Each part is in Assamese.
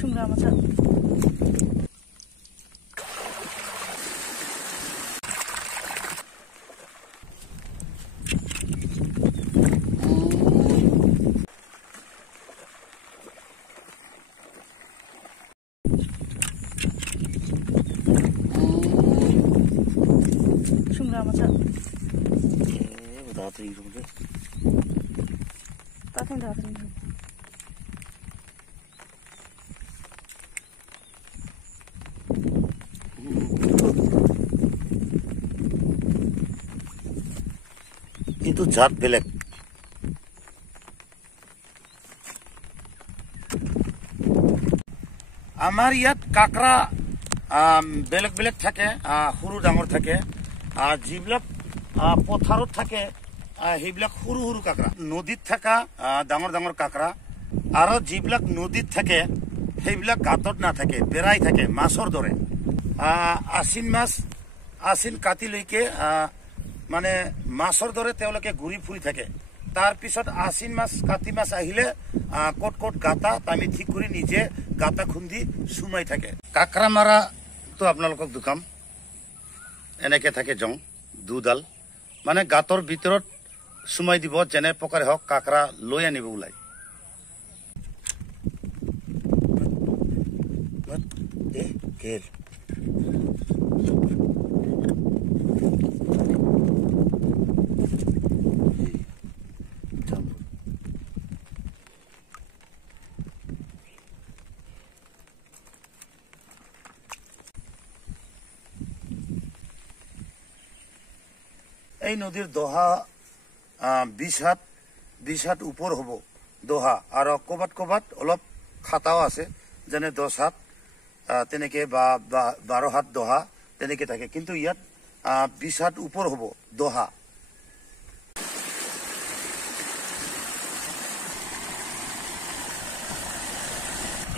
Sumra macha. Sumra macha. Udah teri rumah. Tateng dah teri. Itu জাত বেলেগ আমাৰ ইয়াত কাকৰা বেলেগ বেলেগ থাকে সৰু ডাঙৰ থাকে যিবিলাক পথাৰত থাকে সেইবিলাক সৰু সৰু কাকৰা নদীত থকা ডাঙৰ ডাঙৰ কাকৰা আৰু যিবিলাক নদীত থাকে সেইবিলাক গাঁতত নাথাকে বেৰাই থাকে মাছৰ দৰে আশ্বিন কাতিলৈকে মানে মাছৰ দৰে তেওঁলোকে ঘূৰি ফুৰি থাকে তাৰ পিছত আশ্বিন মাছ কাতি মাছ আহিলে কট কট গাঁতা আমি ঠিক কৰি নিজে গাঁতা খুন্দি সুমাই থাকে কাকৰা মাৰা তো আপোনালোকক দুখাম এনেকে থাকে জং দুডাল মানে গাঁতৰ ভিতৰত সুমাই দিব যেনে প্ৰকাৰে হওক কাকৰা লৈ আনিব ওলাই কেল এই নদীৰ দহা 20 হাত ওপৰ হ'ব দহা আৰু কবাত অলপ খাটাও আছে যেনে 10 হাত তেনেকে বা 12 হাত দহা তেনেকে থাকে কিন্তু ইয়াত 20 হাত ওপৰ হ'ব দহা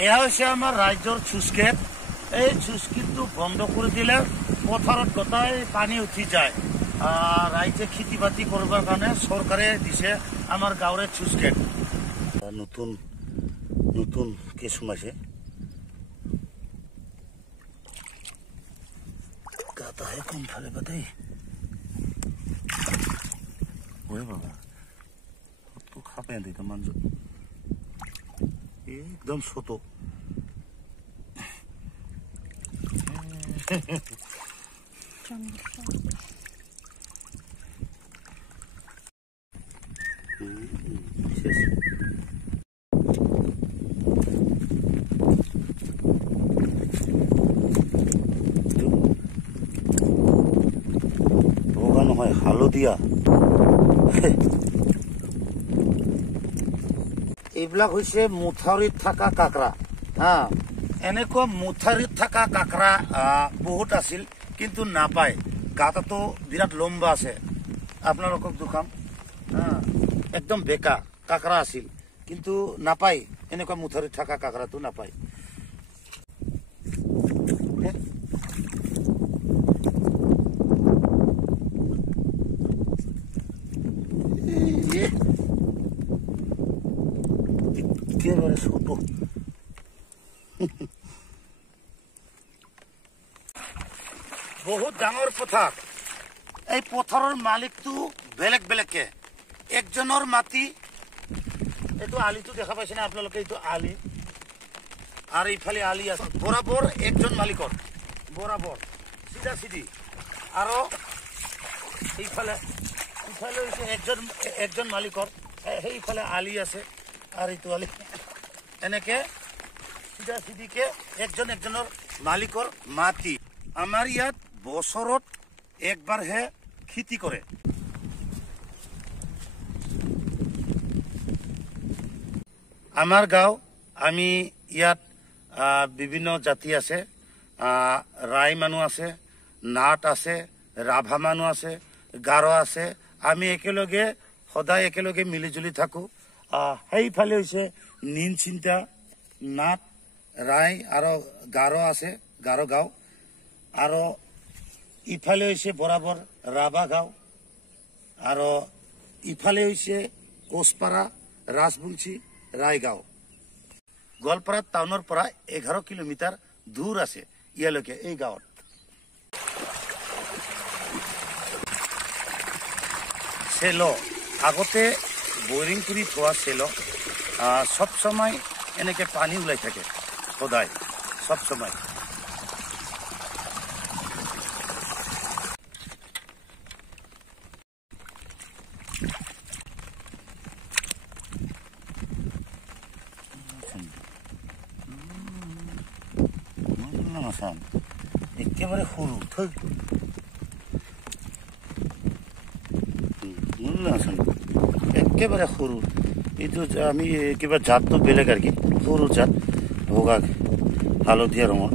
এয়া হৈছে আমাৰ ৰাজ্যৰ চুচকেট এই চুচকেটটো বন্ধ কৰি দিলে পথাৰত গোটাই পানী উঠি যায় ৰাইজে খেতি বাতি কৰবাৰ কাৰণে সৰকাৰে দিছে আমাৰ গাঁৱৰে চুচকেট নতুন কেঁচু মাছে গাতাহে কম ফালে বাদেই ওই বাবা তো খাপে দিত মানজ একদম ছোট হালধীয়া এইবিলাক হৈছে মুথাৰিত থকা কাকৰা এনেকুৱা মুথাৰিত থকা কাকৰা বহুত আছিল কিন্তু নাপায় গাঁতটো বিৰাট লম্বা আছে আপোনালোকক দুখাম একদম বেকা কাকৰা আছিল কিন্তু নাপায় এনেকুৱা মুথাৰিত থকা কাকৰাটো নাপায় একেবাৰে ছোট বহুত ডাঙৰ পথাৰ এই পথাৰৰ মালিকটো বেলেগ বেলেগকে একজনৰ মাটি এইটো আলিটো দেখা পাইছে না আপোনালোকে এইটো আলি আৰু ইফালে আলি আছে বৰাবৰ একজন মালিকৰ বৰাবৰ চিধা চিধি আৰু এইফালে হৈছে একজন মালিকৰ সেইফালে আলি আছে আৰু এইটো আলি এনেকে চিধা চিধিকে একজনৰ মালিকৰ মাটি আমাৰ ইয়াত বছৰত একবাৰহে খেতি কৰে আমাৰ গাঁও আমি ইয়াত বিভিন্ন জাতি আছে ৰাই মানুহ আছে নাট আছে ৰাভা মানুহ আছে গাৰো আছে আমি একেলগে সদায় একেলগে মিলি জুলি থাকো সেইফালে হৈছে নিন চিন্তা নাট ৰাই আৰু গাৰো আছে গাৰো গাঁও আৰু ইফালে হৈছে বৰাবৰ ৰাভা গাঁও আৰু ইফালে হৈছে কোচপাৰা ৰাজবংশী ৰায়গাঁও গোৱালপাৰা টাউনৰ পৰা 11 কিলোমিটাৰ দূৰ আছে ইয়ালৈকে এই গাঁৱত চেল আগতে বৰিং কৰি থোৱা চেল সব সময় এনেকে পানী ওলাই থাকে সদায় সব সময় একেবাৰে সৰু একেবাৰে সৰু এইটো আমি কিবা জাতটো বেলেগ আৰু কি সৰু জাত বগা হালধীয়া ৰঙৰ